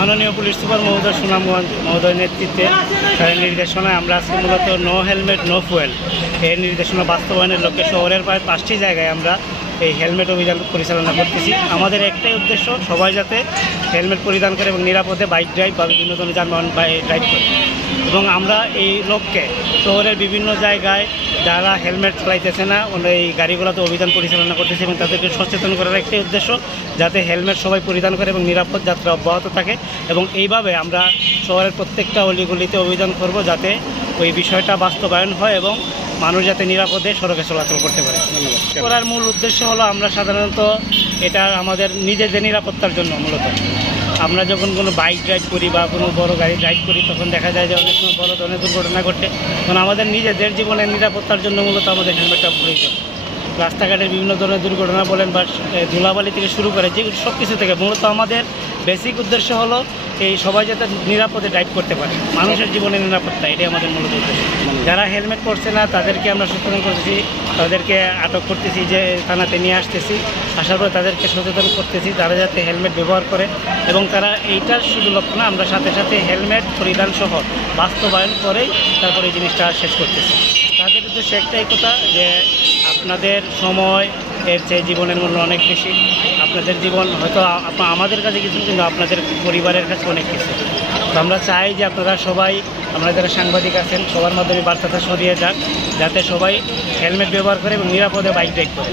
মাননীয় police super মহোদয় সুনাম মহোদয়ের নেতৃত্বে তার নির্দেশনায় আমরা আজকে মূলত নো হেলমেট নো ফুয়েল এর নির্দেশনা বাস্তবায়নের লক্ষ্যে শহরের প্রায় 5টি জায়গায় আমরা এই হেলমেট অভিযান পরিচালনা করতেছি। আমাদের একটাই উদ্দেশ্য, সবাই যাতে হেলমেট পরিধান করে এবং নিরাপদে বাইক ড্রাইভ বা বিভিন্ন ধরনের যানবাহন ড্রাইভ করে। এবং আমরা এই লক্ষ্যে শহরের বিভিন্ন জায়গায় যারা হেলমেট চালাইতেছে না এই গাড়িগুলোতে অভিযান পরিচালনা করতেছে এবং তাদেরকে সচেতন করার একটাই উদ্দেশ্য, যাতে হেলমেট সবাই পরিধান করে এবং নিরাপদ যাত্রা অব্যাহত থাকে। এবং এইভাবে আমরা শহরের প্রত্যেকটা অলিগলিতে অভিযান করব, যাতে ওই বিষয়টা বাস্তবায়ন হয় এবং মানুষ যাতে নিরাপদে সড়কে চলাচল করতে পারে। ধন্যবাদ। করার মূল উদ্দেশ্য হলো আমরা সাধারণত এটা আমাদের নিজেদের নিরাপত্তার জন্য। মূলত আমরা যখন কোনো বাইক ড্রাইভ করি বা কোনো বড় গাড়ি ড্রাইভ করি তখন দেখা যায় যে অনেক সময় বড় ধরনের দুর্ঘটনা ঘটে, তখন আমাদের নিজেদের জীবনের নিরাপত্তার জন্য মূলত আমাদের হেলমেটটা প্রয়োজন। রাস্তাঘাটের বিভিন্ন ধরনের দুর্ঘটনা বলেন বা ধুলাবালি থেকে শুরু করে যে সব কিছু থেকে মূলত আমাদের বেসিক উদ্দেশ্য হলো এই সবাই যাতে নিরাপদে ড্রাইভ করতে পারে, মানুষের জীবনের নিরাপত্তা, এটাই আমাদের মূলত উদ্দেশ্য। যারা হেলমেট পরছে না তাদেরকে আমরা সচেতন করতেছি, তাদেরকে আটক করতেছি, যে থানাতে নিয়ে আসতেছি, আসার পরে তাদেরকে সচেতন করতেছি তারা যাতে হেলমেট ব্যবহার করে। এবং তারা এইটার শুধু লক্ষ্য না, আমরা সাথে সাথে হেলমেট পরিধান সহ বাস্তবায়ন করেই তারপরে এই জিনিসটা শেষ করতেছি। তাদের উদ্দেশ্যে একটাই কথা যে আপনাদের সময় এর চেয়ে জীবনের মূল্য অনেক বেশি। আপনাদের জীবন হয়তো আমাদের কাছে কিছু, কিন্তু আপনাদের পরিবারের কাছে অনেক কিছু। তো আমরা চাই যে আপনারা সবাই, আমরা যারা সাংবাদিক আছেন সবার মাধ্যমে বার্তাটা ছড়িয়ে যাক, যাতে সবাই হেলমেট ব্যবহার করে এবং নিরাপদে বাইক ড্রাইভ করে।